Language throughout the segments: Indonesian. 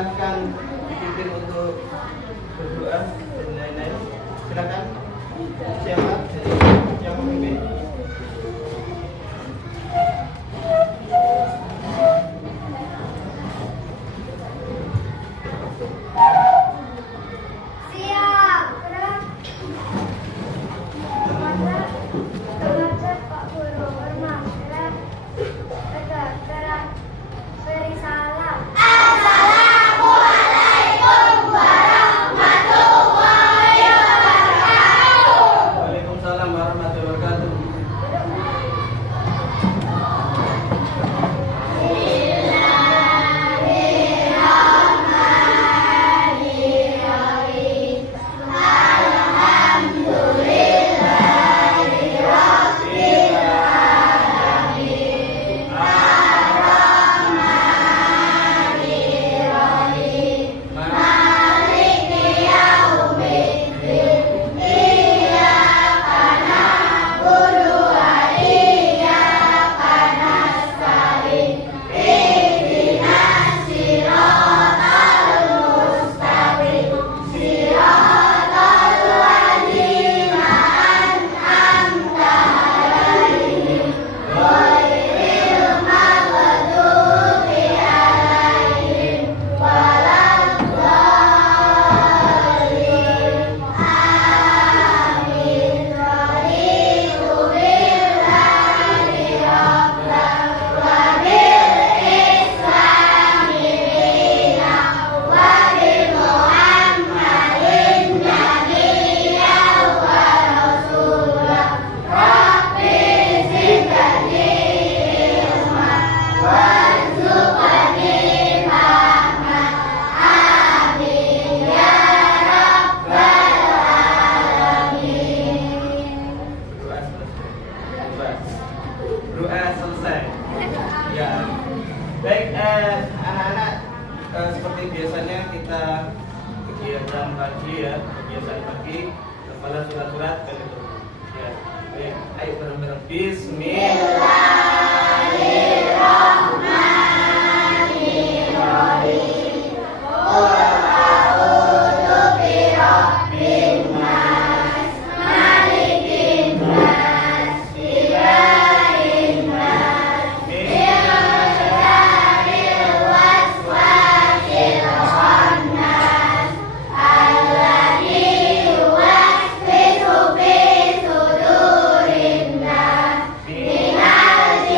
silahkan dipimpin untuk berdoa dan lain-lain. Silakan. Siapa yang memimpin? Doa selesai. Ya. Baik, anak-anak, seperti biasanya kita kegiatan pagi ya, kegiatan pagi, kepala surat-surat dan itu. Ya. Baik, ayo bareng-bareng. Bismillahirrahmanirrahim. Minal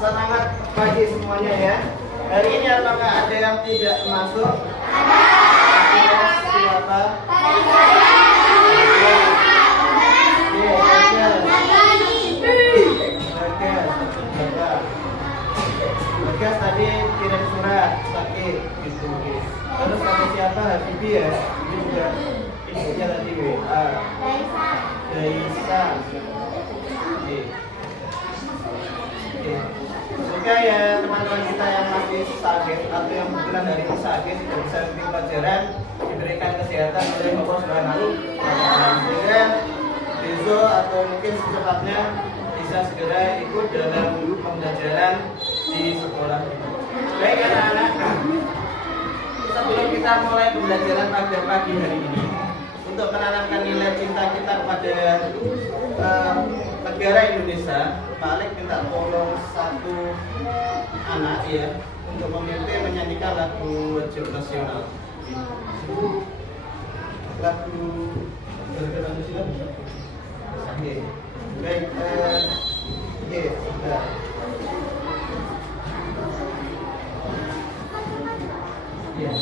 Semangat pagi semuanya ya. Hari ini apakah ada yang tidak masuk? Ada. Siapa? Bagas tadi kirim surat sakit gitu. Terus ada siapa? Habibie ya. Ini juga ibunya tadi WA. Daisa. Semoga ya teman-teman kita yang masih sakit atau yang bukan hari ini sakit tidak bisa mengikuti pelajaran, diberikan kesehatan oleh Allah Subhanahu wa Ta'ala, sehingga besok atau mungkin secepatnya bisa segera ikut dalam pembelajaran di sekolah. Baik anak-anak, sebelum kita mulai pembelajaran pada pagi hari ini, untuk menanamkan nilai cinta kita kepada negara Indonesia, Pak Alek minta tolong satu anak ya untuk memimpin menyanyikan lagu wajib nasional. Lagu negara Pancasila. Oke. Baik, sudah. Ya.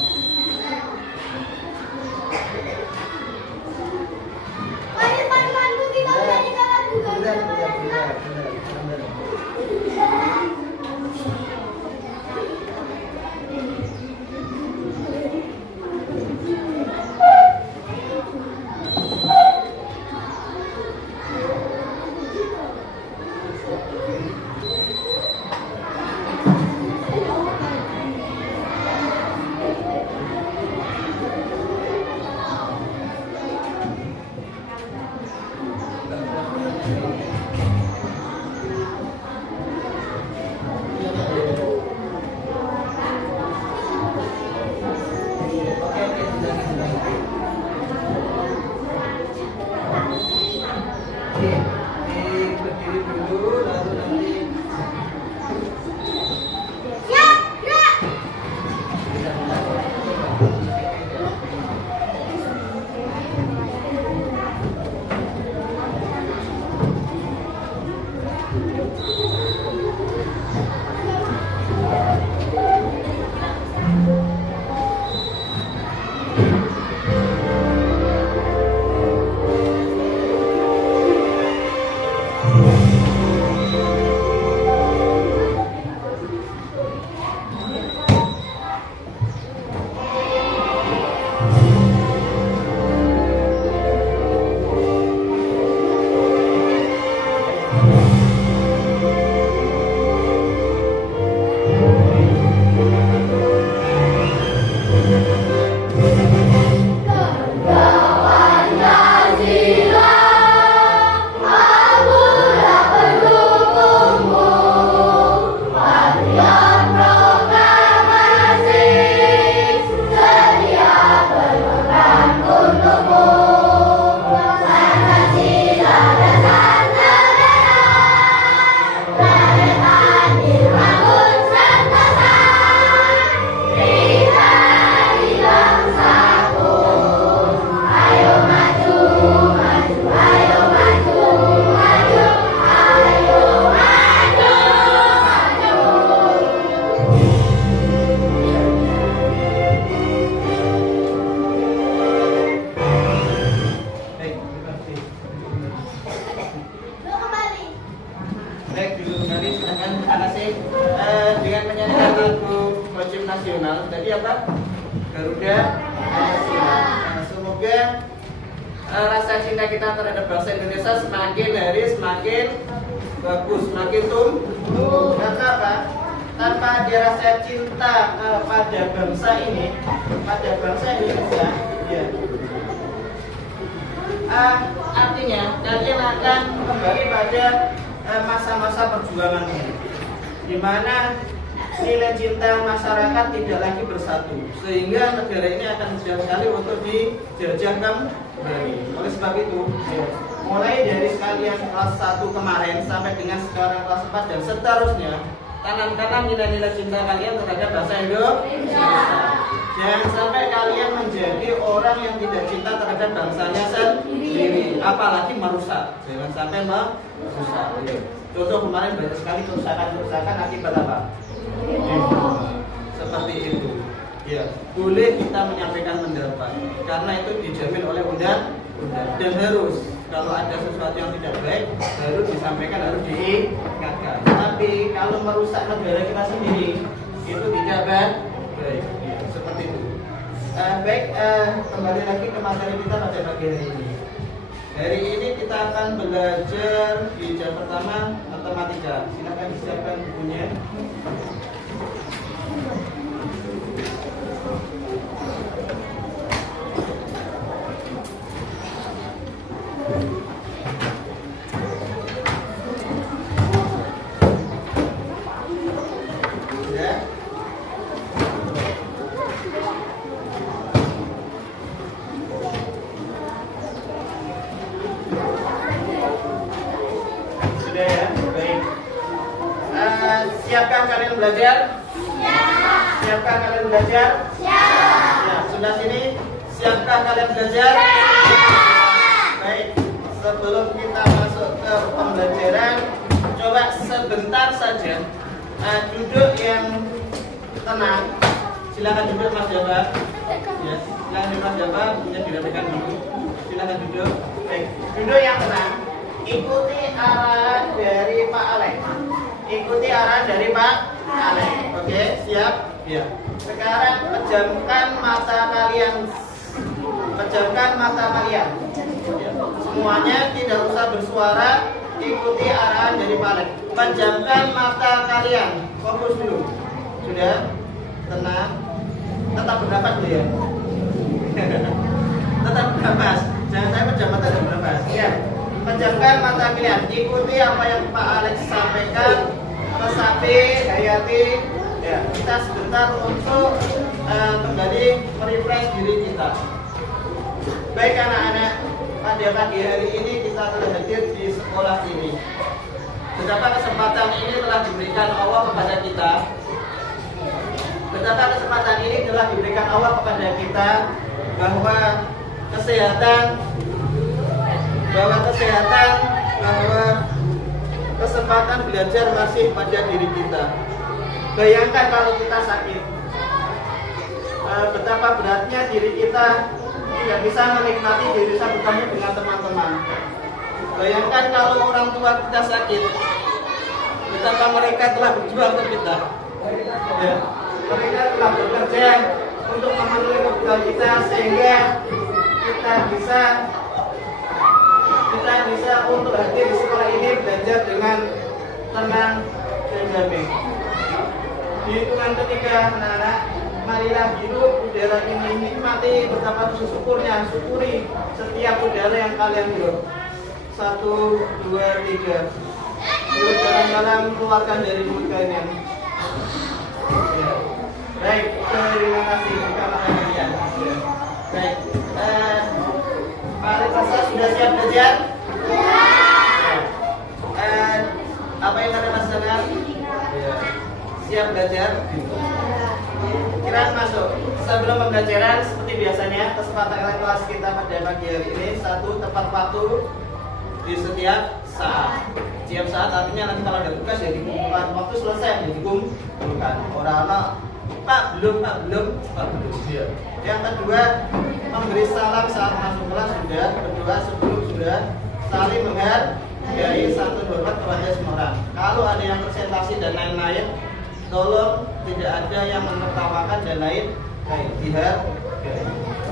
Nasional. Jadi apa? Garuda Nasional. Nah, semoga rasa cinta kita terhadap bangsa Indonesia semakin hari semakin bagus, semakin tumbuh. Karena apa? Tanpa ada rasa cinta pada bangsa ini, pada bangsa Indonesia, ya. Artinya kalian akan kembali pada masa-masa perjuangan ini, di mana nilai cinta masyarakat tidak lagi bersatu, sehingga negara ini akan mudah sekali untuk dijajah kembali. Oleh sebab itu, mulai dari sekalian kelas 1 kemarin sampai dengan sekarang kelas 4 dan seterusnya, tanamkanlah nilai-nilai cinta kalian terhadap bangsa Indonesia. Jangan sampai kalian menjadi orang yang tidak cinta terhadap bangsanya sendiri, apalagi merusak. Jangan sampai merusak. Contoh kemarin banyak sekali kerusakan akibat apa? Seperti itu. Ya, boleh kita menyampaikan pendapat karena itu dijamin oleh undang-undang dan harus kalau ada sesuatu yang tidak baik harus disampaikan, harus diingatkan. Tapi kalau merusak negara kita sendiri itu tidak baik. Ya, seperti itu. Baik, kembali lagi ke materi kita pada pagi hari ini. Hari ini kita akan belajar di jam pertama matematika. Silakan disiapkan bukunya. Siapkah kalian belajar? Siap. Siapkah kalian belajar? Siap. Ya, sebelah sini. Siapkah kalian belajar? Siap. Baik, sebelum kita masuk ke pembelajaran, coba sebentar saja duduk yang tenang. Silakan duduk Mas Jaba. Ya, silakan duduk Mas Jaba. Punya dirapikan dulu. Silakan duduk. Baik, duduk yang tenang. Ikuti arahan dari Pak Alex. Ikuti arahan dari Pak Alex. Oke, siap? Ya. Sekarang pejamkan mata kalian. Pejamkan mata kalian. Ya. Semuanya tidak usah bersuara. Ikuti arahan dari Pak Alex. Pejamkan mata kalian. Fokus dulu. Sudah? Tenang. Tetap bernafas dulu ya. Tetap bernafas. Jangan saya pejam mata dan bernafas. Ya. Pejamkan mata kalian. Ikuti apa yang Pak Alex sampaikan. Resapi, hayati. Ya, kita sebentar untuk kembali merefresh diri kita. Baik anak-anak, pada pagi hari ini kita telah hadir di sekolah ini. Betapa kesempatan ini telah diberikan Allah kepada kita. Betapa kesempatan ini telah diberikan Allah kepada kita bahwa kesehatan, bahwa kesempatan belajar masih pada diri kita. Bayangkan kalau kita sakit, betapa beratnya diri kita tidak bisa menikmati, tidak bisa bertemu dengan teman-teman. Bayangkan kalau orang tua kita sakit, betapa mereka telah berjuang untuk kita. Ya, mereka telah bekerja untuk memenuhi kebutuhan kita sehingga kita bisa untuk hadir di sekolah ini belajar dengan tenang dan damai. Di hitungan ketiga, anak-anak, marilah hidup udara ini, nikmati betapa syukurnya, syukuri setiap udara yang kalian hirup. 1, 2, 3. Hirup dalam-dalam, keluarkan dari mulut kalian. Ya. Baik, terima kasih. Ya. Baik. Pak Rasa sudah siap belajar? Ya. Apa yang ada masalah? Ya. Siap belajar? Kiraan masuk. Sebelum pembelajaran, seperti biasanya, kesepakatan kelas kita pada pagi hari ini 1, tepat waktu di setiap saat. Setiap saat artinya nanti kalau ada tugas ya dikumpulkan. Waktu selesai ya dikumpulkan. Orang-orang Pak belum. Ya. Yang kedua, memberi salam saat masuk kelas sudah, berdoa sebelum sudah, saling menghargai, santun hormat kepada semua orang. Kalau ada yang presentasi dan lain-lain, tolong tidak ada yang menertawakan dan lain-lain. Dihargai.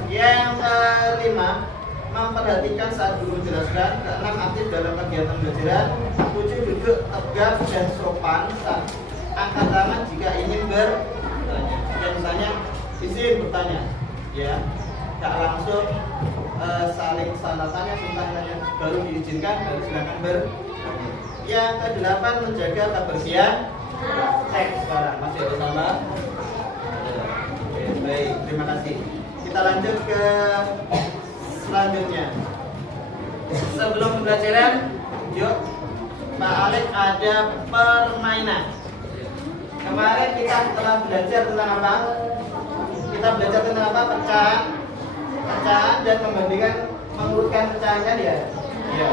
Yang kelima, memperhatikan saat guru menjelaskan. Keenam, aktif dalam kegiatan belajar. 7, duduk tegak dan sopan. Angkat tangan jika ingin bertanya. Jika misalnya izin bertanya, ya, tak langsung saling salah tanya, singkat tanya, baru diizinkan, baru silakan bertanya. Yang kedelapan, menjaga kebersihan. Cek sekarang masih ada sama. Oke, baik, terima kasih. Kita lanjut ke selanjutnya. Sebelum pembelajaran, yuk Pak Alex ada permainan. Kemarin kita telah belajar tentang apa? Kita belajar tentang apa? Pecahan dan membandingkan, mengurutkan pecahan kan ya? Iya.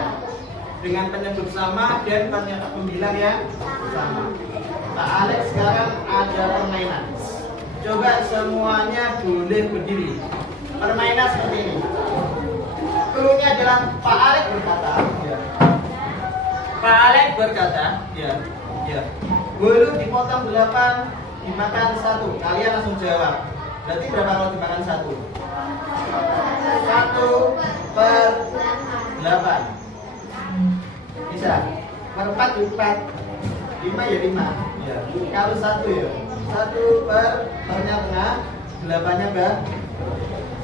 dengan penyebut sama dan pembilang yang sama. Pak Alex sekarang ada permainan. Coba semuanya boleh berdiri. Permainan seperti ini. Cluenya adalah Pak Alex berkata, ya. Pak Alex berkata, ya, ya. Bolu dipotong 8, dimakan 1. Kalian langsung jawab. Berarti berapa kalau dimakan 1? 1/8. Bisa. Per 4 4. 5 ya 5. Ya. Kalau 1 ya. 1 per tengah, 8-nya Mbak.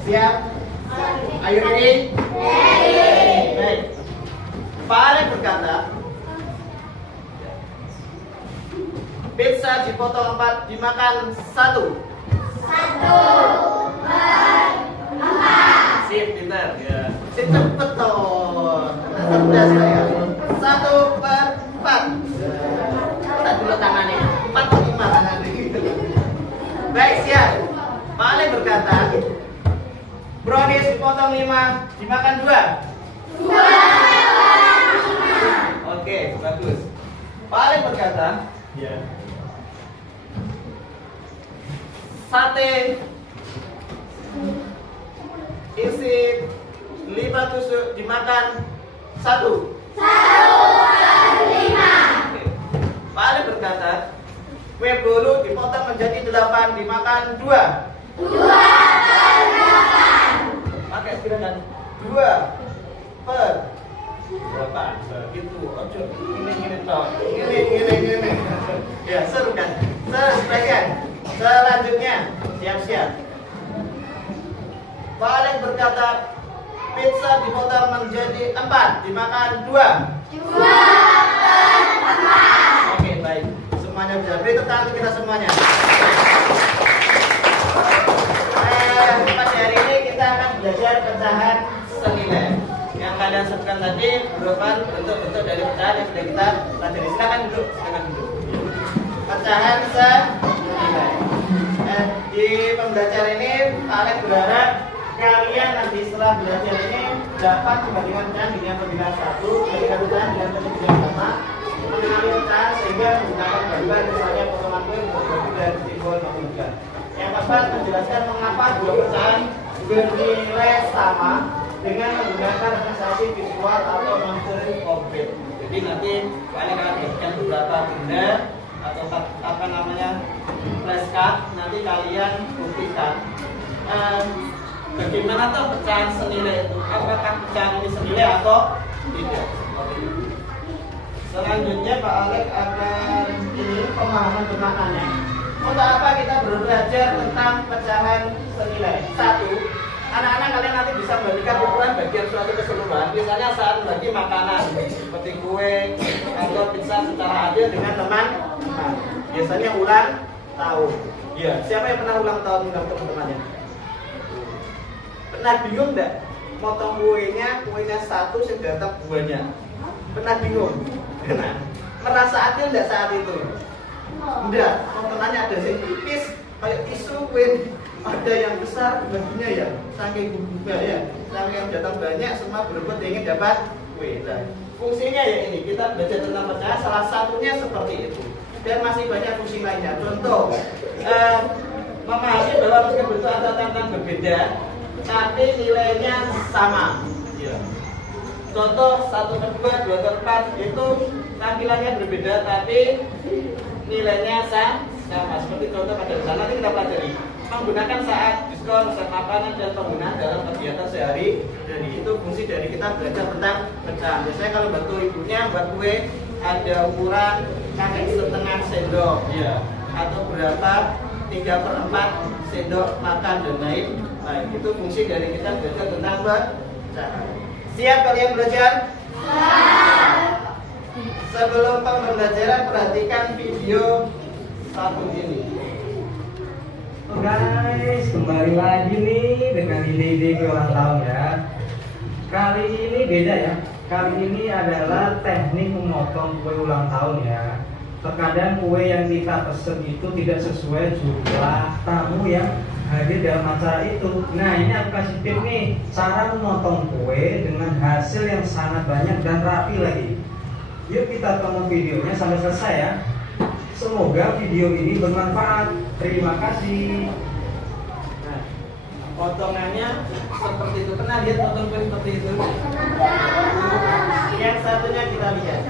Siap? Ayo ready? Baik. Pak Alex berkata, pizza dipotong 4, dimakan 1. 1/4. Sip, pintar. Ya. Sip, cepet toh. Cerdas saya. 1/4. Tak dulu tangannya. 4 atau 5 tangannya. Baik, siap. Pak Alex berkata, brownies dipotong 5, dimakan 2. 2/5. Oke, bagus. Pak Alex berkata, ya. Sate isi 5 tusuk dimakan 1. 1/5. Pak Alex berkata, kue bolu dipotong menjadi 8, dimakan 2. 2/8. Pakai gerakan 2/8. Begitu. Ojo ini toh. Ini. Ya, seru kan? Sebagian. Selanjutnya, siap-siap. Pak Alex berkata, pizza dipotong menjadi 4, dimakan 2. 2/4. Oke, baik. Semuanya bisa. Beri tepuk tangan kita semuanya. Pada hari ini kita akan belajar pecahan senilai. Yang kalian sebutkan tadi merupakan bentuk-bentuk dari pecahan yang sudah kita pelajari. Silakan duduk. Pecahan senilai. Di pembelajaran ini, Alex berharap kalian nanti setelah belajar ini dapat membandingkan pecahan dengan pembandingan 1, membandingkan pecahan dengan pembandingan sama, mengenali pecahan sehingga menggunakan gambar, misalnya potongan kue, motif dan simbol menunjukkan. Yang keempat, menjelaskan mengapa dua pecahan bernilai sama dengan menggunakan representasi visual atau materi konkret. Jadi nanti kalian akan berikan beberapa benda atau apa namanya flashcard, nanti kalian buktikan bagaimana tuh pecahan senilai itu, apakah pecahan ini senilai atau tidak. Selanjutnya Pak Alex akan ini pemahaman bermaknanya. Untuk apa kita belajar tentang pecahan senilai? 1. Anak-anak kalian nanti bisa membandingkan ukuran bagian suatu keseluruhan. Misalnya saat membagi makanan seperti kue atau pizza secara adil dengan teman-teman. Biasanya ulang tahun. Ya, siapa yang pernah ulang tahun dengan teman-temannya? Pernah bingung enggak? Motong kuenya 1 sing datang buahnya. Pernah bingung? Nah, merasa adil enggak saat itu? Enggak, potongannya ada sing tipis kayak tisu kue. Ada yang besar baginya ya, saking bumbunya ya, saking yang datang banyak semua berebut ingin dapat kue. Nah, fungsinya ya ini kita belajar tentang pecahan, salah satunya seperti itu. Dan masih banyak fungsi lainnya. Contoh, memahami bahwa meskipun bentuk atau tantangan berbeda, tapi nilainya sama. Ya. Contoh 1/2, 2/4 itu tampilannya berbeda, tapi nilainya sama. Seperti contoh pada sana nanti kita pelajari. Menggunakan saat diskon, saat makanan dan penggunaan dalam kegiatan sehari. Jadi itu fungsi dari kita belajar tentang pecahan. Biasanya kalau bantu ibunya buat kue ada ukuran pakai setengah sendok, ya, atau berapa 3/4 sendok makan dan lain. Nah, itu fungsi dari kita belajar tentang pecahan. Siap kalian belajar? Sebelum pembelajaran perhatikan video satu ini. Guys, kembali lagi nih dengan ide-ide ulang tahun ya. Kali ini beda ya. Kali ini adalah teknik memotong kue ulang tahun ya. terkadang kue yang kita pesen itu tidak sesuai jumlah tamu yang hadir dalam acara itu. Nah, ini aku kasih tip nih, cara memotong kue dengan hasil yang sangat banyak dan rapi lagi. Yuk kita tonton videonya sampai selesai ya. Semoga video ini bermanfaat. Terima kasih. Nah, potongannya seperti itu. Pernah lihat potong kue seperti itu? Yang satunya kita lihat.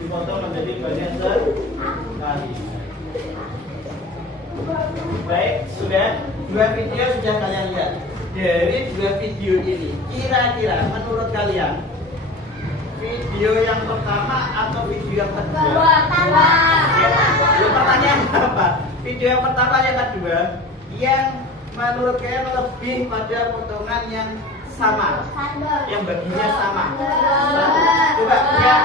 Dipotong menjadi bagian sekali. Baik, sudah dua video sudah kalian lihat. Dari dua video ini, kira-kira menurut kalian video yang pertama atau video yang kedua? Pertanyaan apa? Video yang pertama yang kedua yang menurut kalian lebih pada potongan yang sama, yang baginya sama. Coba ya,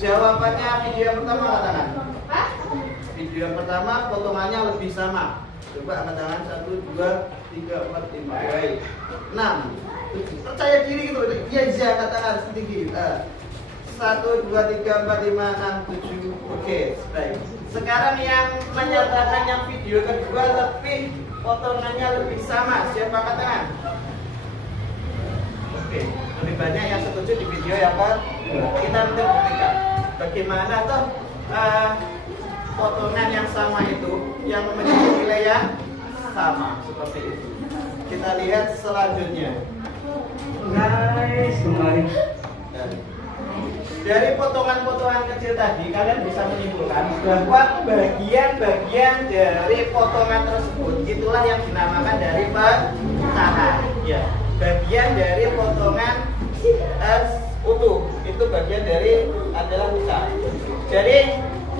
jawabannya video yang pertama katakan. Video yang pertama potongannya lebih sama. Coba katakan 1, 2, 3, 4, 5, baik 6. Percaya diri gitu. Iya katakan sedikit. 1, 2, 3, 4, 5, 6, 7. Oke, baik. Sekarang yang menyatakan yang video kedua lebih potongannya lebih sama. Siapa katakan? Oke, lebih banyak yang setuju di video yang kedua. Kita buktikan bagaimana toh potongan yang sama itu yang memiliki nilai yang sama seperti itu. Kita lihat selanjutnya. Guys, kembali. Dari potongan-potongan kecil tadi kalian bisa menyimpulkan bahwa bagian-bagian dari potongan tersebut itulah yang dinamakan dari pecahan. Ya, bagian dari potongan utuh itu bagian dari adalah pecah. Jadi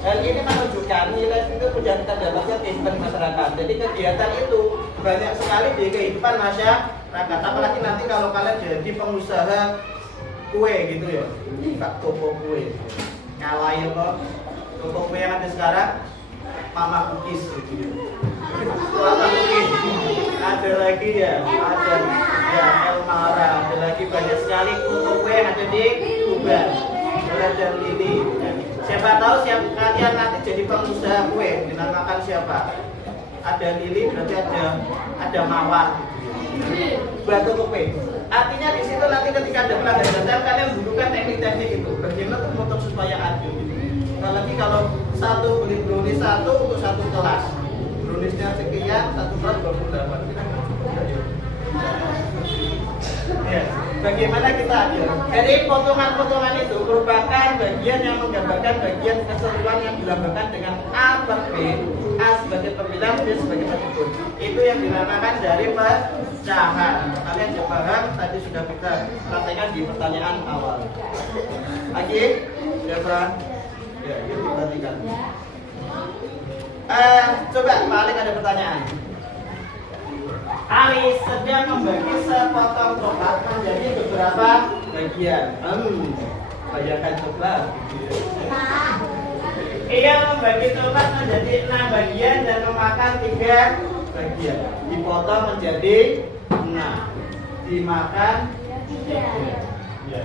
hal ini menunjukkan nilai itu sudah kita dapatkan kehidupan masyarakat. Jadi kegiatan itu banyak sekali di kehidupan masyarakat. Apalagi nanti kalau kalian jadi pengusaha kue gitu ya, buka toko kue. Nyalain kok toko kue yang ada sekarang, Mama Cookies gitu ya. Mama Cookies. Ada lagi ya, ada ya Elmara, ada lagi banyak sekali toko kue yang ada di Tuban. Dan Lili. Siapa tahu siapa kalian nanti jadi pengusaha kue dinamakan siapa? Ada Lili berarti ada Mawar. Buat toko kue. Artinya di situ nanti ketika ada pelanggan datang kalian butuhkan teknik-teknik itu. Bagaimana untuk supaya adil gitu. Apalagi kalau satu beli brownies satu untuk satu kelas. Browniesnya sekian, satu kelas 28. Kita ya, bagaimana kita adil? Jadi potongan-potongan itu merupakan bagian yang menggambarkan bagian keseluruhan yang dilambangkan dengan A per B, A sebagai pembilang, B sebagai penghubung. Itu yang dinamakan dari pecahan. Kalian sudah paham? Tadi sudah kita praktekkan di pertanyaan awal. Lagi, Devra? Ya, yuk perhatikan. Coba Pak Alik ada pertanyaan. Ali sedang membagi sepotong coklat menjadi beberapa bagian. Bayangkan coklat. Ia membagi coklat menjadi 6 bagian dan memakan 3 bagian. Dipotong menjadi 6, dimakan 3. Ya.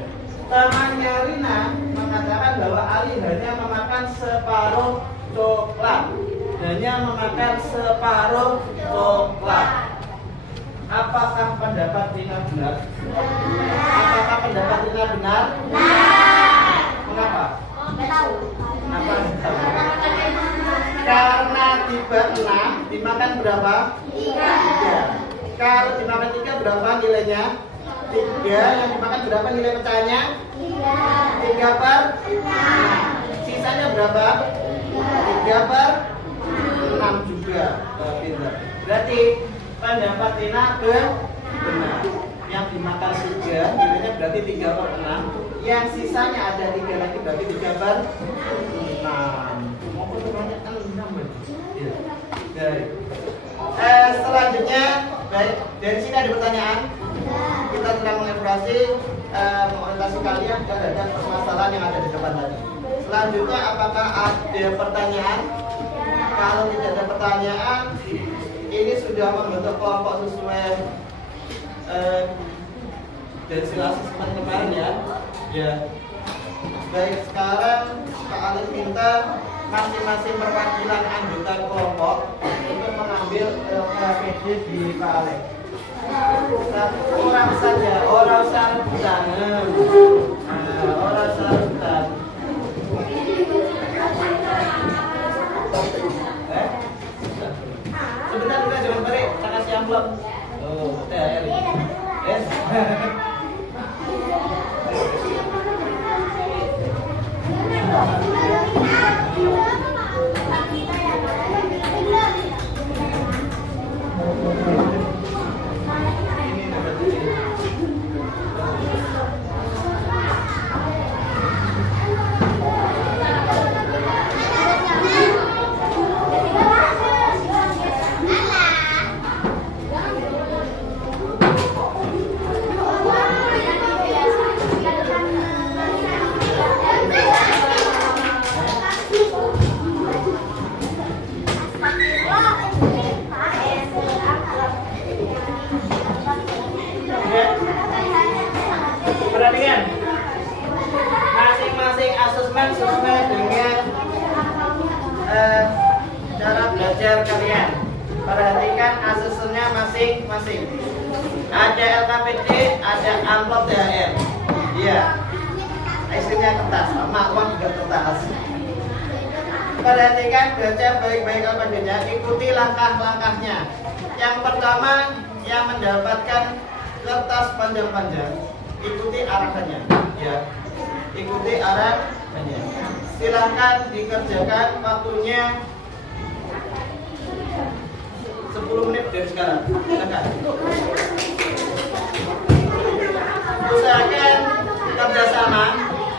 Temannya Rina mengatakan bahwa Ali hanya memakan separuh coklat. Hanya memakan separuh coklat. Apakah pendapat Rina benar? Apakah pendapat Rina benar? Benar. Mengapa? Nggak tahu. Kenapa? Karena tiba 6 dimakan berapa? 3. Kalau dimakan 3 berapa nilainya? 3. Yang dimakan berapa nilai pecahnya? 3 per 6. Sisanya berapa? 3 per 6 juga. Berarti pendapat Tina benar. Yang dimakan 3, nilainya berarti 3/6. Yang sisanya ada 3 lagi, berarti 3/6. Mau pertanyaan 6 ya. Baik. Selanjutnya, baik, dari sini ada pertanyaan. Kita sedang mengevaluasi mengonsultasi kalian terhadap permasalahan yang ada di depan tadi. Selanjutnya, apakah ada pertanyaan? Kalau tidak ada pertanyaan, ini sudah membentuk kelompok sesuai dari silasi kemarin ya. Ya. Baik, sekarang Kak Alif minta masing-masing perwakilan anggota kelompok untuk mengambil LKPD di Kak Alif. Orang saja, orang sarutan. Orang sarutan. Sebentar kita jangan balik, saya kasih amplop. Oh, THR. Yes. Perhatikan, masing-masing asesmen sesuai dengan cara belajar kalian. Perhatikan asesmennya masing-masing. Ada LKPD, ada amplop THR. Iya. Isinya kertas, sama uang juga kertas. Perhatikan, baca baik-baik LKPD-nya, ikuti langkah-langkahnya. Yang pertama, yang mendapatkan kertas panjang-panjang, ikuti arahannya, ya. Ikuti arahannya. Silahkan dikerjakan, waktunya 10 menit dari sekarang. Silakan. Usahakan kerjasama,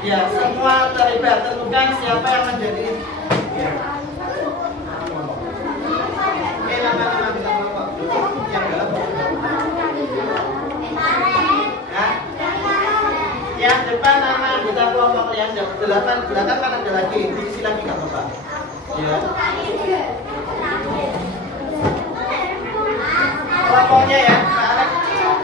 ya. Semua terlibat. Tentukan siapa yang menjadi. Ya. Oke, nama-nama kita kelompok. Yang dalam. Yang depan nama anggota kelompok yang 8 belakang kan ada lagi, diisi lagi nggak apa-apa. Ya. Kelompoknya ya,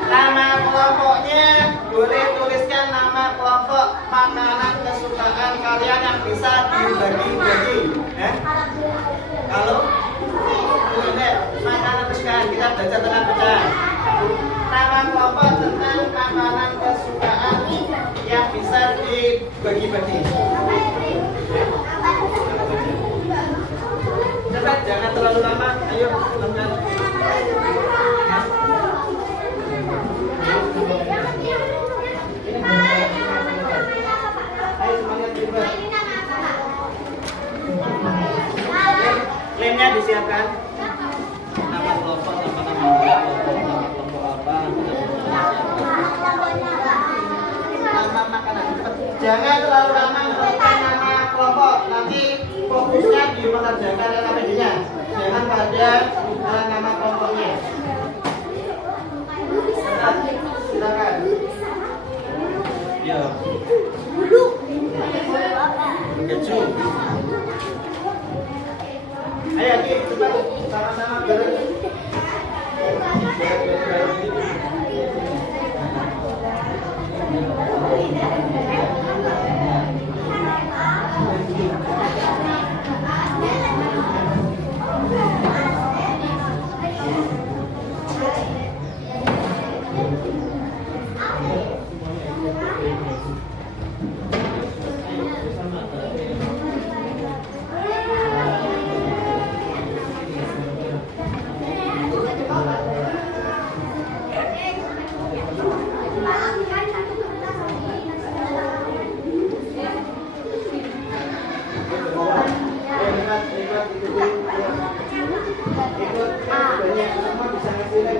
nama kelompoknya boleh tuliskan nama kelompok makanan kesukaan kalian yang bisa dibagi-bagi. Kalau makanan kesukaan kita belajar tentang pecahan. Nama kelompok tentang makanan kesukaan yang bisa dibagi-bagi. Cepat, jangan terlalu lama. Ayo, teman-teman. Ayo semangat juga. Lemnya disiapkan. Nama kelompok, nama kelompok apa? Nama makanan. Jangan terlalu lama menentukan nama kelompok. Nanti fokusnya di mengerjakan LKPD-nya. Jangan pada nama kelompoknya. Silakan. Ya. Keju. Ayo Ki, cepat sama-sama bareng. Ikut banyak semua bisa ngasih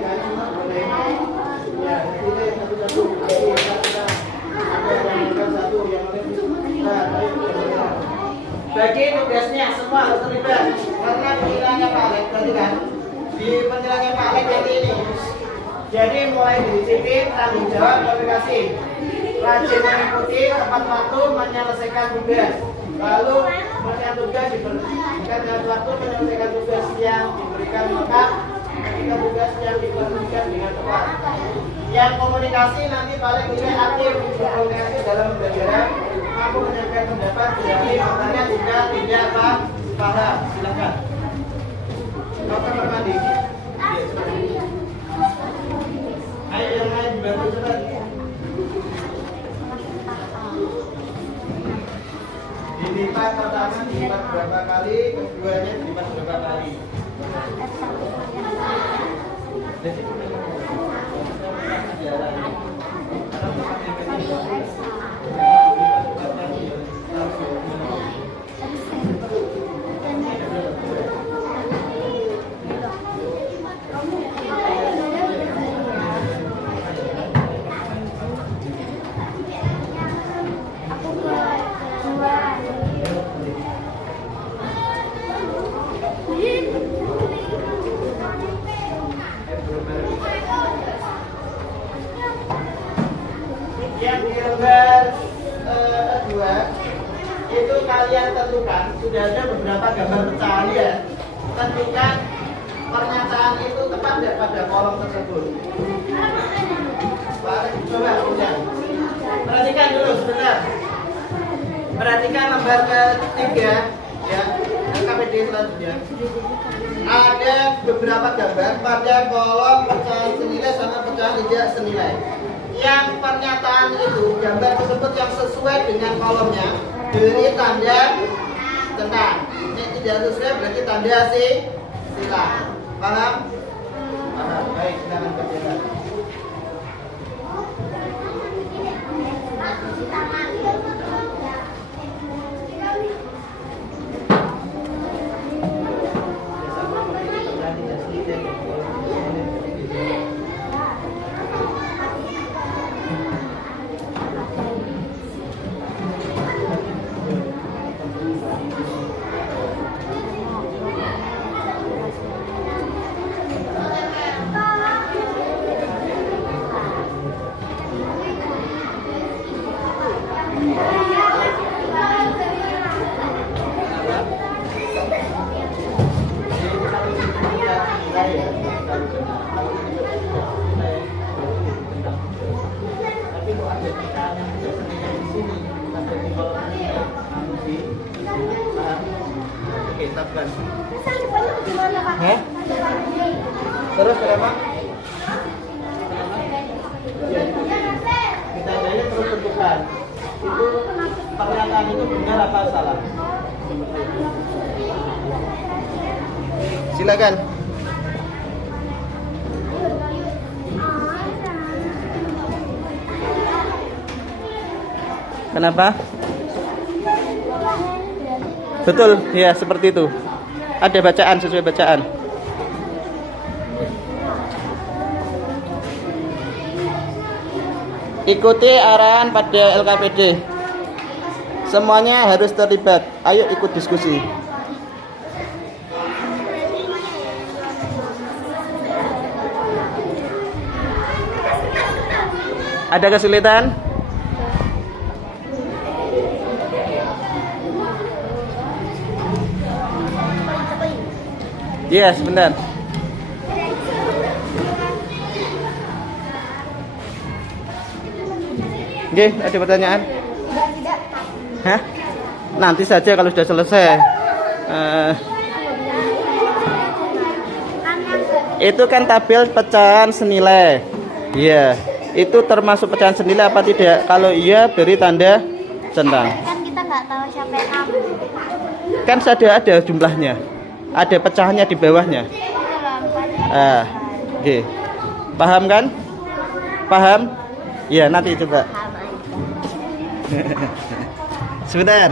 Jadi mulai disiplin, tanggung jawab, komunikasi, rajin mengikuti, tepat waktu, menyelesaikan tugas. Lalu menyelesaikan tugas diberikan dengan waktu, menyelesaikan tugas yang diberikan lengkap, ketika tugas yang dilakukan dengan tepat. Yang komunikasi nanti paling nilai aktif, komunikasi dalam pembelajaran, mampu menyampaikan pendapat, berani bertanya jika tidak paham. Silakan. Dokter Permadi. Ayo yang lain dibantu cepat. Dilipat pertama dilipat berapa kali, keduanya dilipat berapa kali. Yang di lembar kedua itu kalian tentukan, sudah ada beberapa gambar pecahan ya. Tentukan pernyataan itu tepat tidak pada kolom tersebut. Coba ulang. Perhatikan dulu sebentar. Perhatikan lembar ketiga ya, LKPD selanjutnya. Ada beberapa gambar pada kolom pecahan senilai sama pecahan tidak senilai. Yang pernyataan itu gambar tersebut yang sesuai dengan kolomnya beri tanda centang. Yang tidak sesuai berarti tanda silang. Paham? Paham. Baik, silakan berjalan. Terus berapa? Kita jadinya terus tentukan. Itu pernyataan itu benar apa salah? Silakan. Kenapa? Betul, ya seperti itu. Ada bacaan sesuai bacaan. Ikuti arahan pada LKPD. Semuanya harus terlibat. Ayo ikut diskusi. Ada kesulitan? Iya, sebentar. Oke, ada pertanyaan? Hah? Nanti saja kalau sudah selesai. Itu kan tabel pecahan senilai. Iya, itu termasuk pecahan senilai apa tidak? Kalau iya, beri tanda centang. Kan kita nggak tahu siapa yang ambil. Kan sudah ada jumlahnya. Ada pecahannya di bawahnya. Oke. Paham kan? Paham? Iya, nanti coba. Sebentar.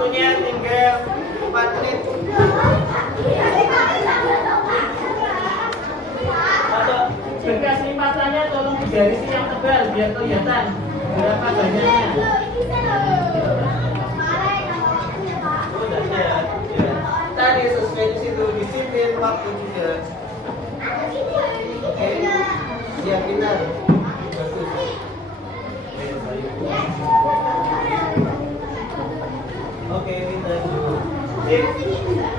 Waktunya tinggal 4 menit. Atau bekas lipatannya tolong digarisi yang tebal biar kelihatan berapa banyaknya. Udah ya. Tadi sesuai di situ disiplin waktu juga. Oke. Ya pintar. Bagus. Oke, pintar. Sip.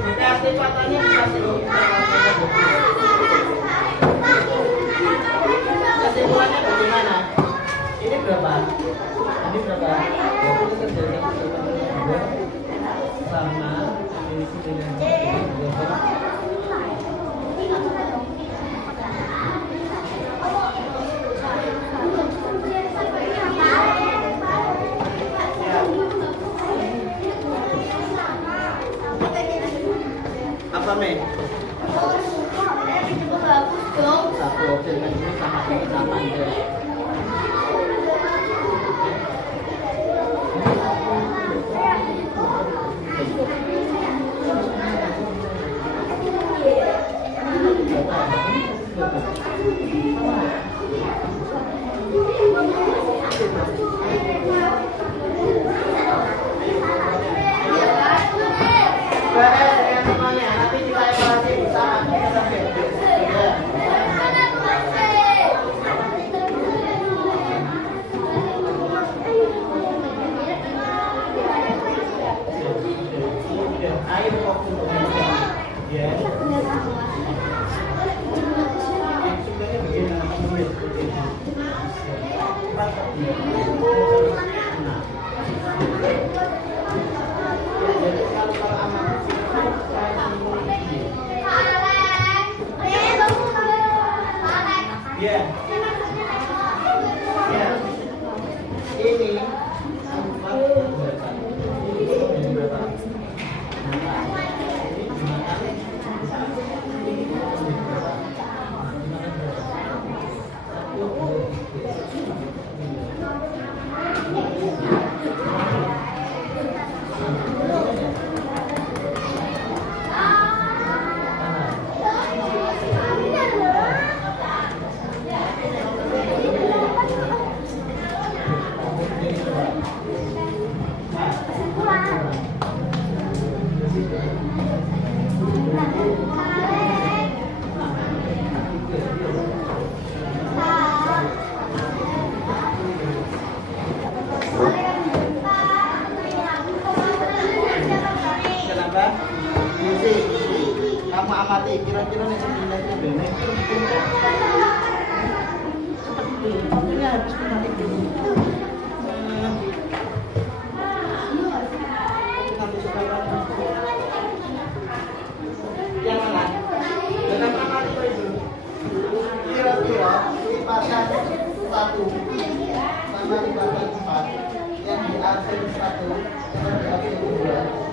Bekas lipatannya dikasih dulu. Kesimpulannya bagaimana? Ini berapa? Ini berapa? Ini terjadi sama definisi dengan apa me? Satu dengan ini sama aja. Kamu amati kira-kira nih nilainya benar. Ini habis mati dulu. Yang mana? Dengan amati itu. Kira-kira lipatan 1 sama lipatan 4 yang di akhir 1 sama di akhir 2.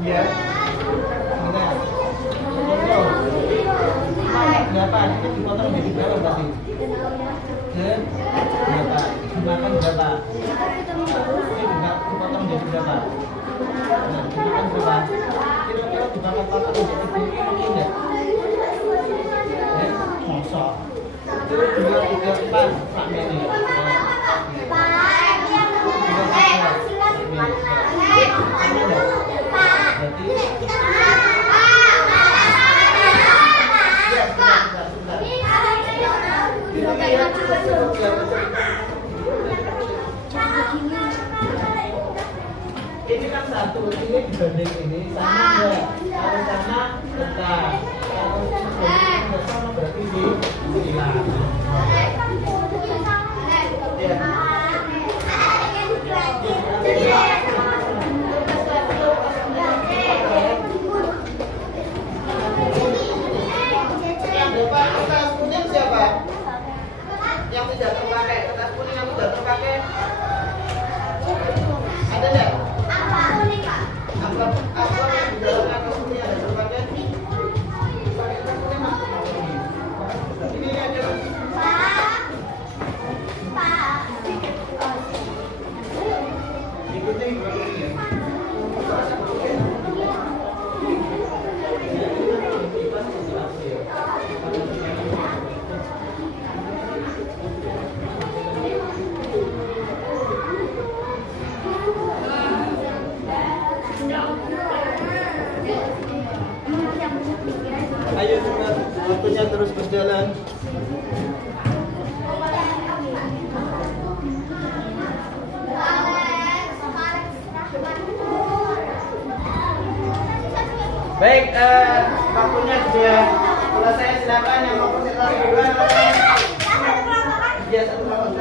Ya, benar. Berapa? Ini dipotong jadi berapa berarti? Berapa? Dimakan berapa? Ini dipotong jadi berapa? Nah, dimakan berapa? Kira-kira dimakan potong jadi berapa? Mungkin enggak? Mosok. Itu 2, 3, 4 sampai ini. Ini kan 1, ini dibanding ini sama enggak? Kalau sama tetap, berarti di Yang depan kertas kuning siapa? Yang tidak terpakai, kertas kuning yang tidak terpakai. Ada enggak? Amplop yang di dalam kertas kuning ada terpakai. Pakai kertas kuning Mas. Ini ada. Ikuti ini. Ayo cepat, waktunya terus berjalan. Baik, waktunya sudah selesai. Silakan yang mau konsentrasi duluan. Iya, satu kelompok.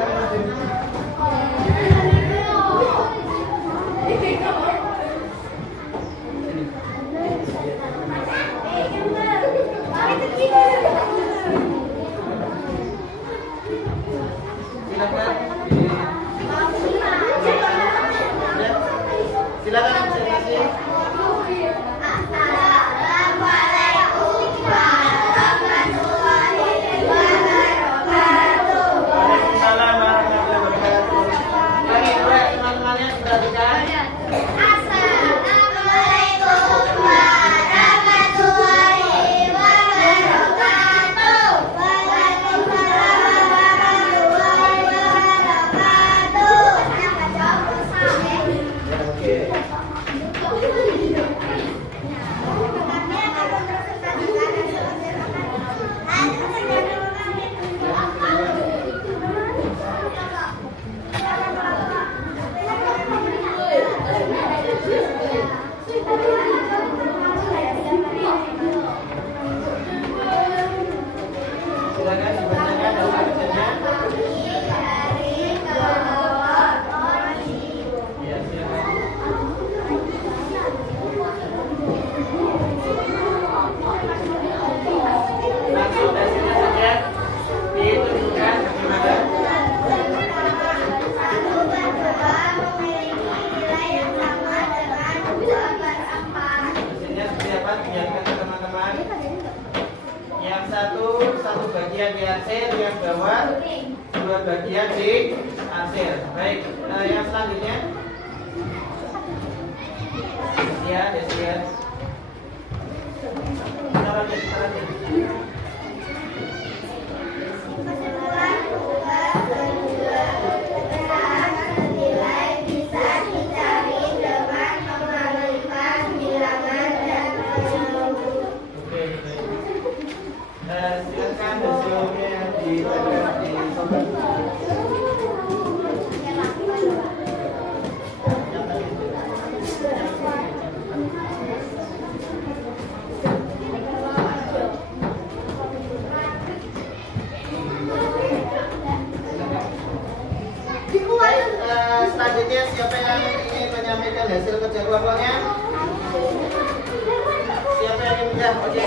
Silakan. Silakan konsentrasi. Waalaikumsalam warahmatullahi wabarakatuh. Lagi dua teman-temannya perhatikan. Silakan dibacakan dalam tulisannya. Iya, silakan. Langsung hasilnya saja ditunjukkan bagaimana. Hasilnya seperti apa? Biarkan ke teman-teman. Yang satu bagian di arsir, yang bawah dua bagian di arsir. Baik, yang selanjutnya ya, Desia. Taruh aja. Silakan hasilnya dibacakan di sobat. Selanjutnya siapa yang ingin menyampaikan hasil kerja kelompoknya? Siapa yang ingin Oke.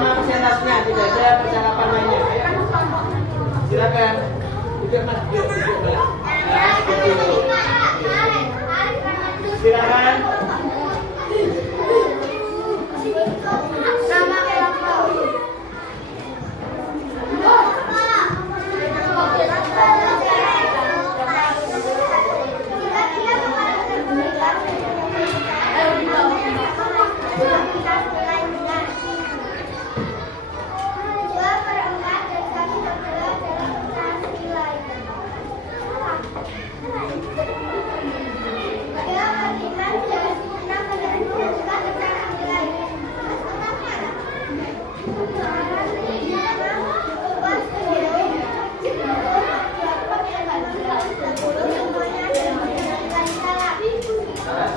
sama presentasinya, tidak ada percakapan lainnya. Ayo. Silakan. Duduk Mas, duduk Mas. Nah, seperti itu. Silakan.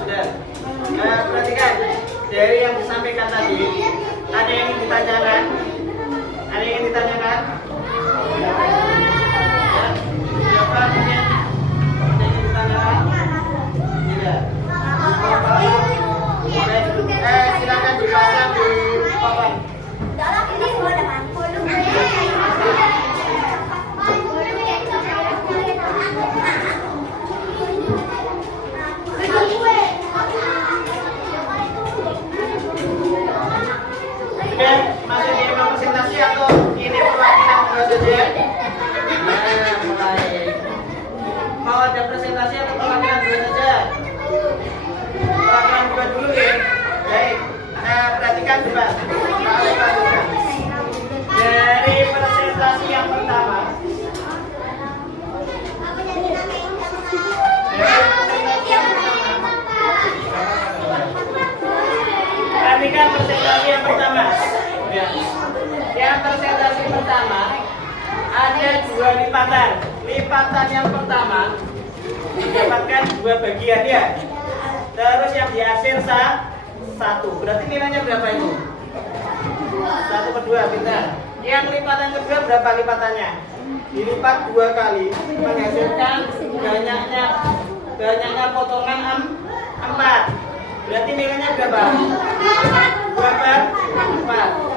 Sudah. Perhatikan dari yang disampaikan tadi, ada yang ingin ditanyakan? Ada yang ingin ditanyakan? Siapa punya? Ada yang ingin ditanyakan? Tidak. Silakan dipasang di papan. Masih di presentasi atau ini perwakilan dua saja? Mulai. Mau ada presentasi atau perwakilan dua saja? Perwakilan dua dulu ya. Baik. Perhatikan coba. Dari presentasi yang pertama. Perhatikan presentasi yang pertama. Ya. Yang presentasi pertama ada dua lipatan. Lipatan yang pertama mendapatkan dua bagian ya. Terus yang dihasil satu. Berarti nilainya berapa itu? 1/2, pintar. Yang lipatan kedua berapa lipatannya? Dilipat 2 kali menghasilkan banyaknya potongan 4. Berarti nilainya berapa? 2/4.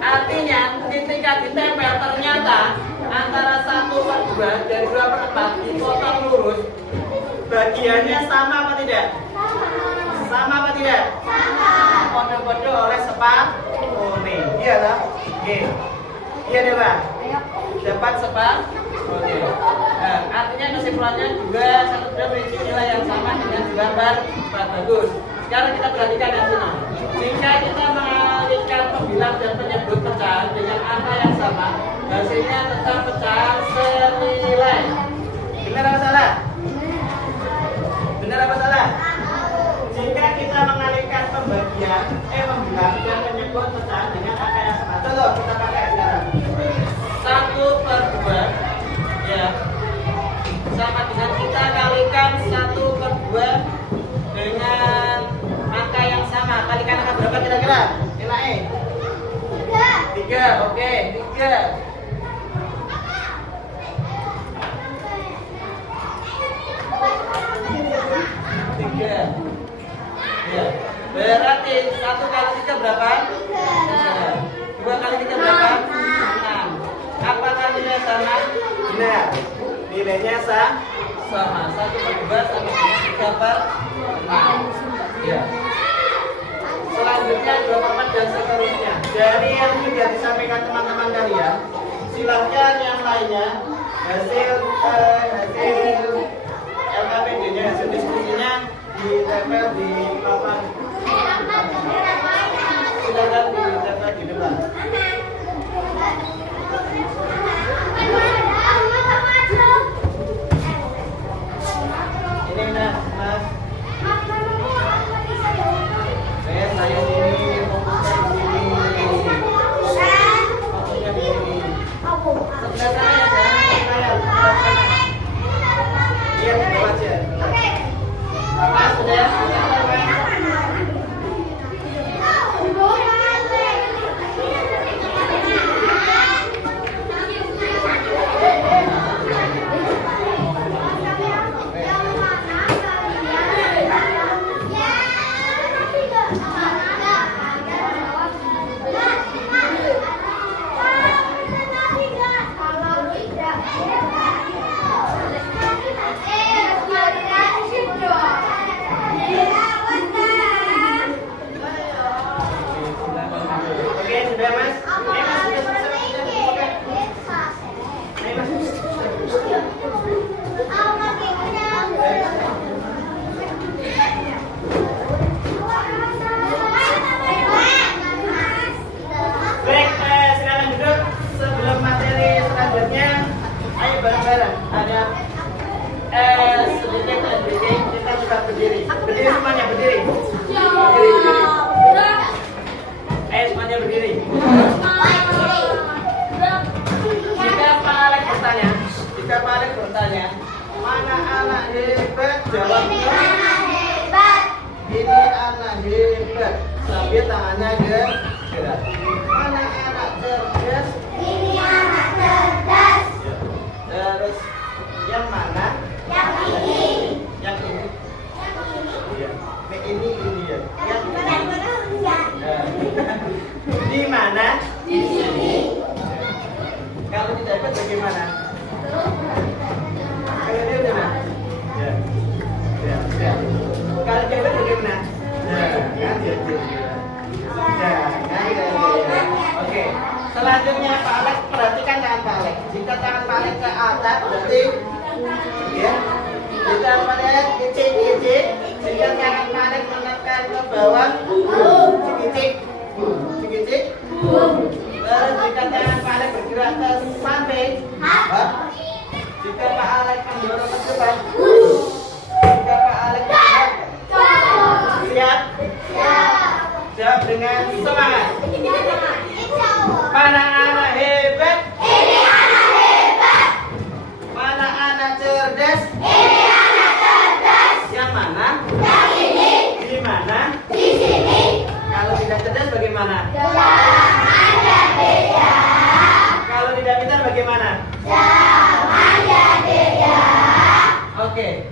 Artinya ketika ditempel ternyata antara 1/2 dan 2/4 dipotong lurus, bagiannya sama apa tidak? Sama apa tidak? Podo-podo oleh sepatone. Iya lah. Oke. Iya deh Pak. Dapat sepatone. Nah, artinya kesimpulannya 2/1/2 memiliki nilai yang sama dengan 2/4. Bagus. Sekarang kita perhatikan yang sini. Jika kita mengalihkan pembilang dan penyebut pecahan dengan angka yang sama, hasilnya tetap pecahan senilai. Benar apa salah? Benar apa salah? Jika kita mengalihkan pembilang dan penyebut pecahan dengan angka yang sama. Contoh kita pakai sekarang. 1/2 ya sama dengan kita kalikan 1/2 dengan angka yang sama. Kalikan angka berapa kira-kira? Nilai 3. Oke, 3. Ya. Berarti 1 kali 3 berapa? 3. 2 kali 3 berapa? 6. Apakah nilai sama? Benar. Nilainya sama. 1/2 sama dengan 3/6. Ya. Selanjutnya 2/4 dan seterusnya. Dari yang sudah disampaikan teman-teman kalian, silahkan yang lainnya hasil LKPD-nya, hasil diskusinya ditempel di papan. Silakan ditempel di depan. Ini Mas. Saya ini fokusnya di sini. Fokusnya di sini. Sebelah saya jangan saya. Iya, bawa aja. Mas sudah. bareng. Ada sedikit sedikit kita juga berdiri. Berdiri semuanya berdiri. Berdiri. Semuanya berdiri. Jika Pak Alex bertanya, mana anak hebat? Jawabnya ini anak hebat. Sambil tangannya gerak. Mana anak cerdas? Ini anak cerdas. Terus yang mana? Yang ini. Yang ini. Iya. Ini ya. Yang ini. Ya. Di mana? Di sini. Kalau tidak dapat bagaimana? Kalau dia udah nah. Ya. Ya. Kalau dia dapat bagaimana? Ya, kan dia. Oke. Selanjutnya Pak Alex, perhatikan tangan Pak Alex. Jika tangan Pak Alex ke atas berarti ya. Jika Pak Alex kecil. Jika tangan Pak Alex menekan ke bawah, sedikit. Terus jika tangan Pak Alex bergerak ke samping, jika Pak Alex mendorong ke depan, jika Pak Alex bergerak, siap? Jawab dengan semangat. Mana anak hebat? Ini anak hebat. Mana anak cerdas? Ini anak cerdas. Yang mana? Yang ini. Di mana? Di sini. Kalau tidak cerdas bagaimana? Jangan jadi ya. Kalau tidak pintar bagaimana? Jangan jadi ya. Oke.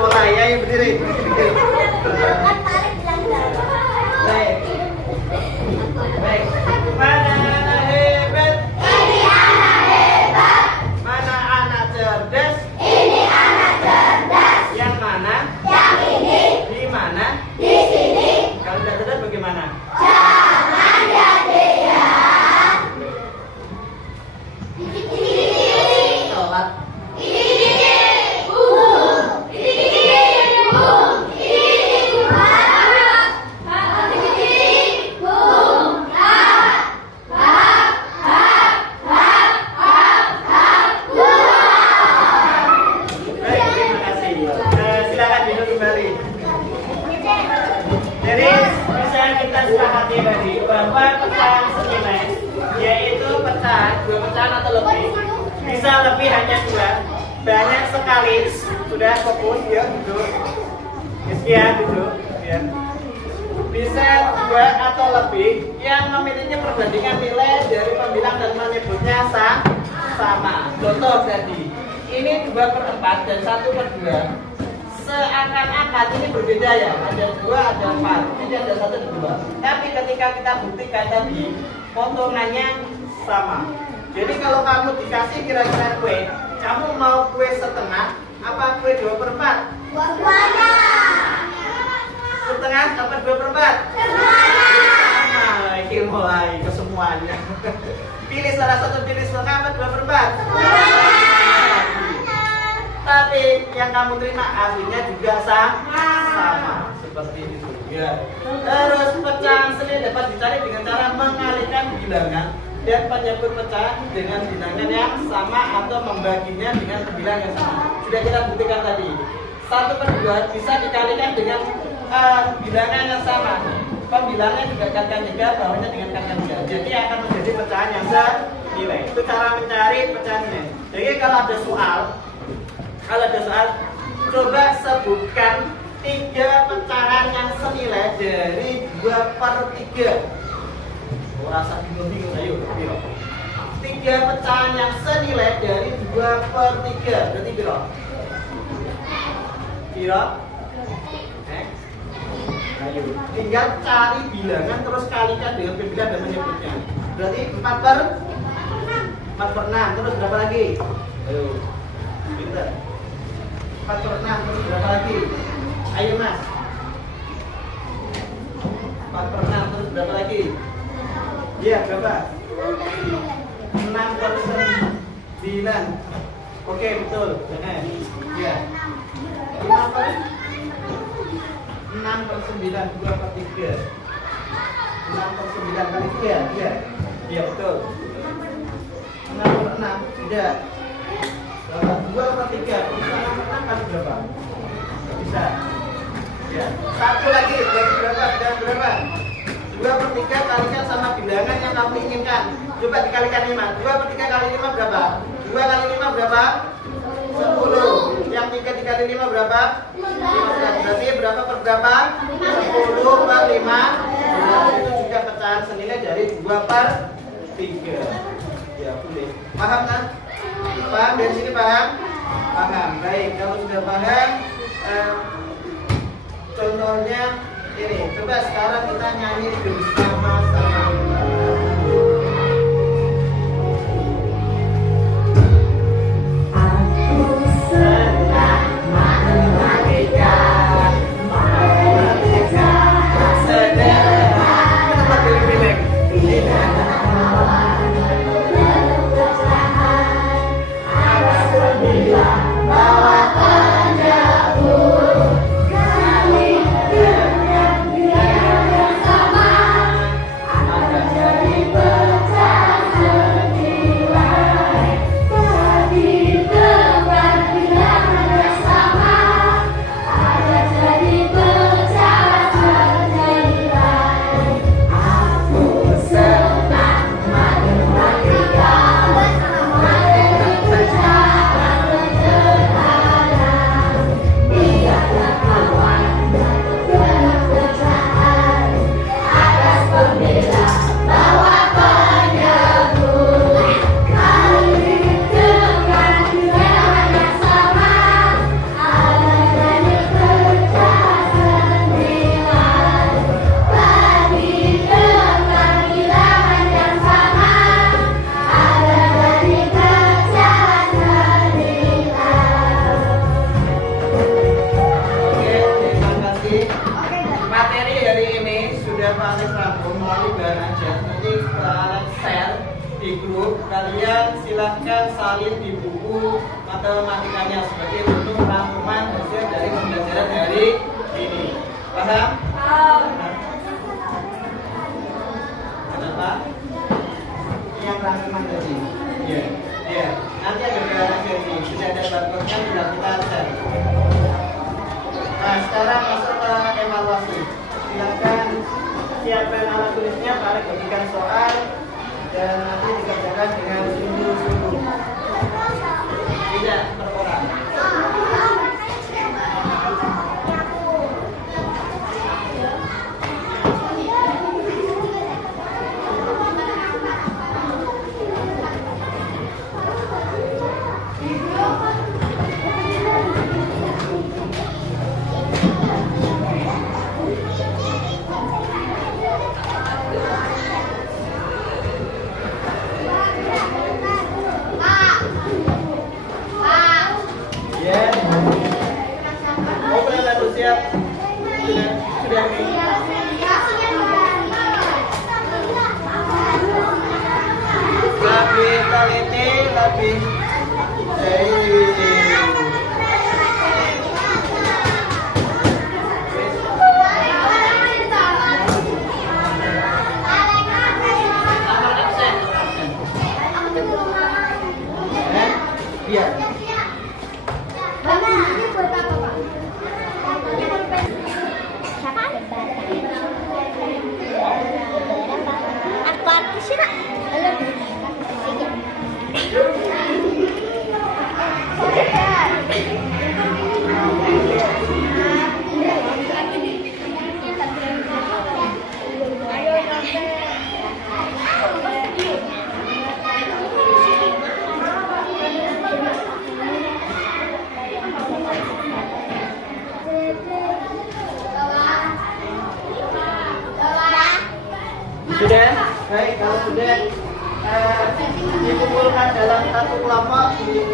Mulai ya, berdiri. Baik. Baik. Mana anak hebat? Ini anak hebat. Mana anak cerdas? Ini anak cerdas. Yang mana? Yang ini. Di mana? Di sini. Kalau tidak cerdas bagaimana? Jangan jadi ya. Sholat. Baik, terima kasih. Silakan duduk kembali. Jadi bisa kita sepakati tadi bahwa pecahan senilai yaitu pecahan, 2 pecahan atau lebih, bisa lebih hanya 2, banyak sekali. Sudah fokus ya, duduk. Sekian duduk ya. Bisa 2 atau lebih yang memiliki perbandingan nilai dari pembilang dan menyebutnya sama. Contoh tadi, ini 2/4 dan 1/2. Seakan-akan ini berbeda ya, ada 2, ada 4, ini ada 1 dan 2. Tapi ketika kita buktikan tadi, potongannya sama. Jadi kalau kamu dikasih kira-kira kue, kamu mau kue setengah apa kue 2/4? Setengah apa 2/4? Nah, ini mulai ke semuanya. Pilih salah satu, pilih setengah apa 2/4? Tapi yang kamu terima hasilnya juga sama seperti itu ya. Terus pecahan seni dapat dicari dengan cara mengalihkan bilangan dan menyebut pecahan dengan bilangan yang sama atau membaginya dengan bilangan yang sama. Sudah kita buktikan tadi, 1/2 bisa dikalikan dengan bilangan yang sama. Pembilangnya juga kalikan 3, bawahnya dengan kalikan 3. Jadi akan menjadi pecahan yang senilai. Itu cara mencari pecahan ini. Jadi kalau ada soal, coba sebutkan 3 pecahan yang senilai dari 2/3. Rasa bingung-bingung, ayo. 3 pecahan yang senilai dari 2/3. Berarti biro? Ayo. Tinggal cari bilangan terus kalikan dengan pembilang dan menyebutnya. Berarti 4/6. Terus berapa lagi? Ayo. Pintar. 4/6 terus berapa lagi? Ayo mas. 4/6 terus berapa lagi? Iya, berapa? 6/9. Oke, betul. Benar. Iya. 6/9, 2/3. 6/9 kali 3. Iya. Iya, betul. 6/6. Tidak. Berapa? 2/3. Bisa 6/6 kali berapa? Bisa. Ya. Satu lagi. Jadi berapa? Dan berapa? 2/3 kalikan sama bilangan yang kamu inginkan. Coba dikalikan 5. 2/3 kali 5 berapa? 2 kali 5 berapa? 10. Yang 3 dikali 5 berapa? 15. Berarti berapa per berapa? 10/5. Itu juga pecahan senilai dari 2/3. Ya, boleh. Paham kan? Paham dari sini, paham? Paham. Baik, kalau sudah paham, contohnya ini. Coba sekarang kita nyanyi bersama-sama. Kalian silahkan salin di buku matematikanya sebagai bentuk rangkuman hasil dari pembelajaran hari ini. Paham? Kenapa? Yang rangkuman tadi. Iya. Iya. Nanti ada gambarnya sini. Sudah ada barcode-nya, sudah kita share. Nah, sekarang masuk ke evaluasi. Silahkan siapkan alat tulisnya, balik berikan soal. Dan nanti dikerjakan dengan sungguh-sungguh, tidak per orang. Sudah? Baik, kalau sudah dikumpulkan dalam satu kelompok di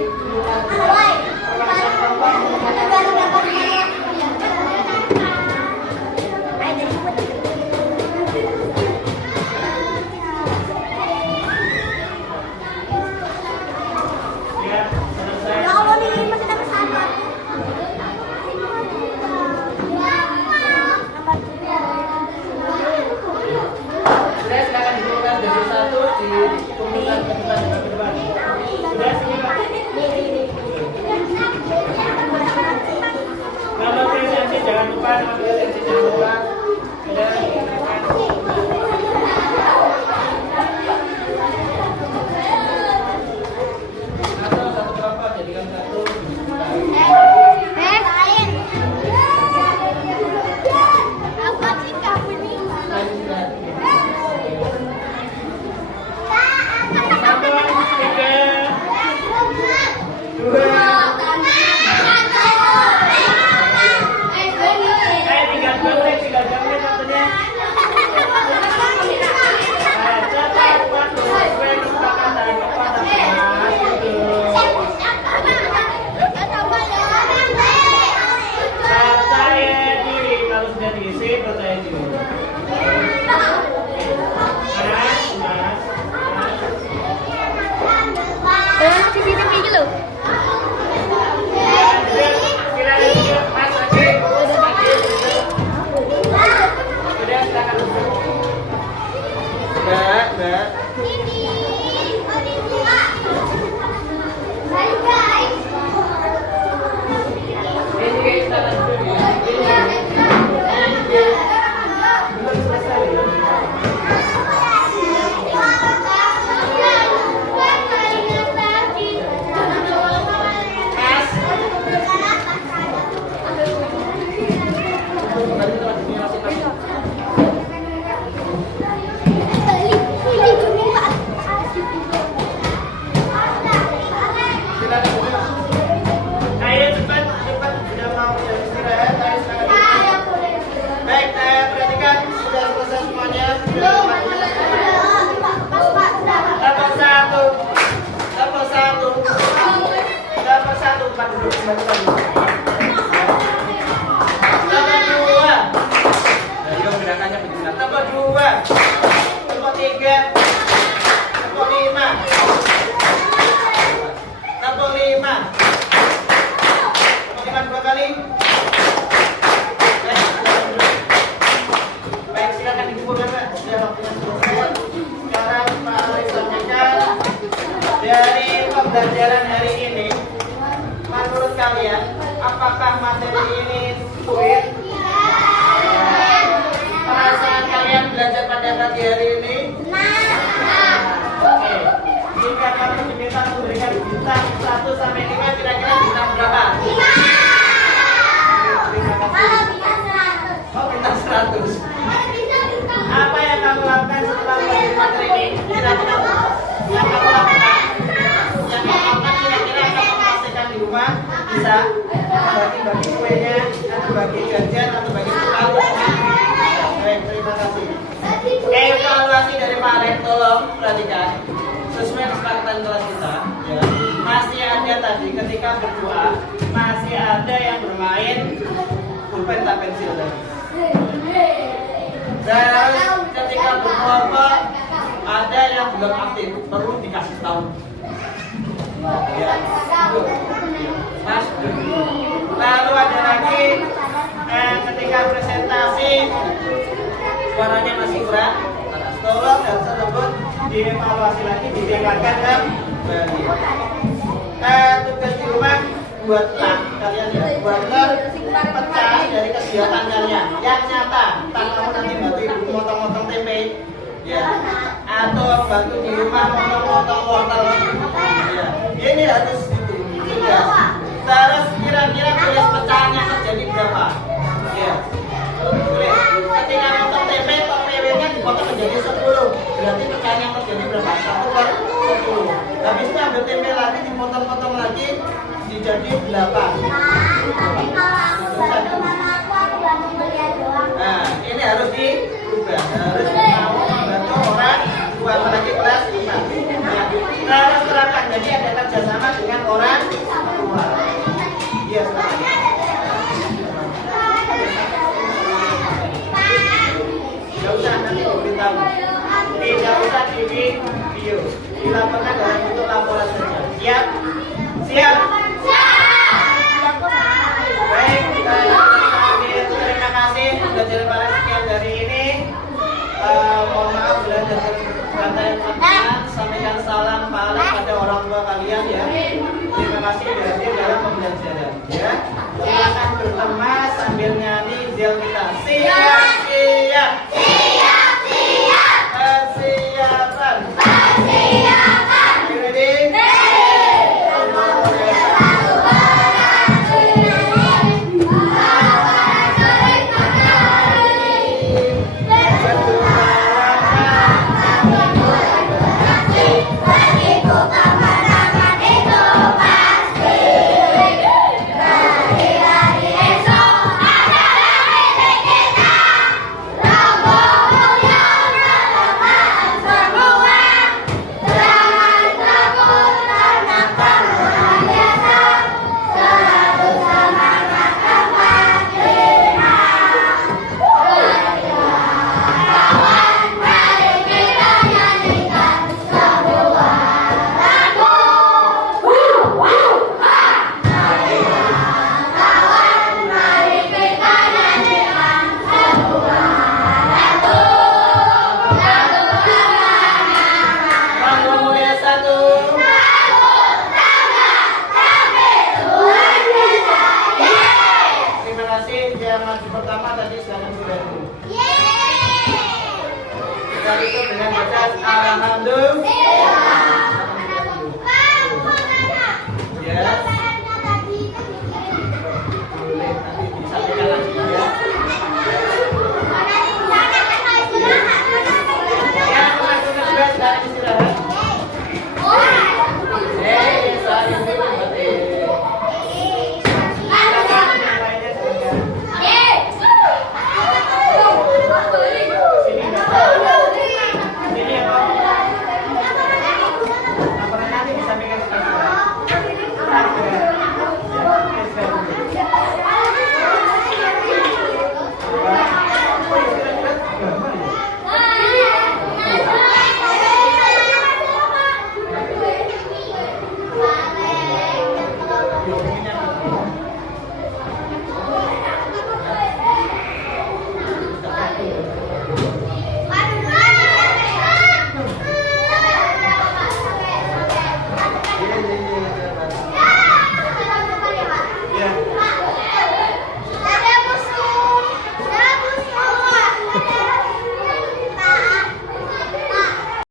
istirahat. Ini istirahat dulu ya. Belum selesai ya. Ayo cepat, sudah mau istirahat, ayo istirahat. Baik, perhatikan sudah selesai semuanya. Dapat satu, empat duduk kembali lagi. Dapat dua. Ayo gerakannya benar. Dapat dua, dapat tiga, dapat lima. Dapat lima. Dua kali. Baik, silakan dikumpulkan Pak. Sudah waktunya selesai. Sekarang Pak Alif sampaikan dari pembelajaran hari ini. Menurut kalian, apakah materi ini sulit? Perasaan kalian belajar pada pagi hari ini? Oke. Jika kamu diminta memberikan bintang 1 sampai 5, kira-kira bintang berapa? Oh, bintang 100. Apa yang kamu lakukan setelah belajar materi ini? Kira-kira yang kamu lakukan? Yang kamu lakukan kira-kira kamu pastikan di rumah? Bisa bagi-bagi kuenya, atau bagi jajan, atau bagi bekal. Baik, terima kasih. Evaluasi dari Pak Alek, tolong perhatikan. Sesuai kesepakatan kelas kita, ya, masih ada tadi ketika berdoa, masih ada yang bermain pulpen tak pensil tadi. Dan ketika berkelompok, ada yang belum aktif, perlu dikasih tahu. Ya, Mas. Lalu ada lagi ketika presentasi suaranya masih kurang, tolong dan tersebut dievaluasi lagi, didengarkan kembali. Tugas di rumah buatlah kalian ya, buatlah pecah dari kegiatan kalian yang nyata, tanpa nanti bantu ibu motong-motong tempe, ya, atau bantu di rumah motong-motong wortel, ya. Ini harus tugas. Terus kira-kira tulis pecahannya terjadi berapa? Ya. Tulis. Ketika motong tempe, tempe-nya dipotong menjadi 10. Berarti pecahan yang terjadi berapa? 1/10. Habis itu ambil tempe lagi, dipotong-potong lagi, dijadi 8. Nah, ini harus diubah. Harus mau membantu orang buat lagi kelas 5. Nah, harus terapkan. Jadi ada kerjasama dengan orang tua. Iya, tidak usah nanti diberitahu. Tidak usah di video, dilaporkan dalam bentuk laporan saja. Siap? Siap? Baik, terima kasih pembelajaran pada sekian dari ini. Mohon maaf bila ada kata yang salah. Sampaikan salam Pak Alek pada orang tua kalian ya. Terima kasih sudah hadir dalam pembelajaran ya. Silakan bertema sambil nyanyi zel kita. Siap, siap. Siap, siap. Persiapan. Persiapan. Ready? Lari-lari esok. Kita tutup dengan bacaan alhamdulillah.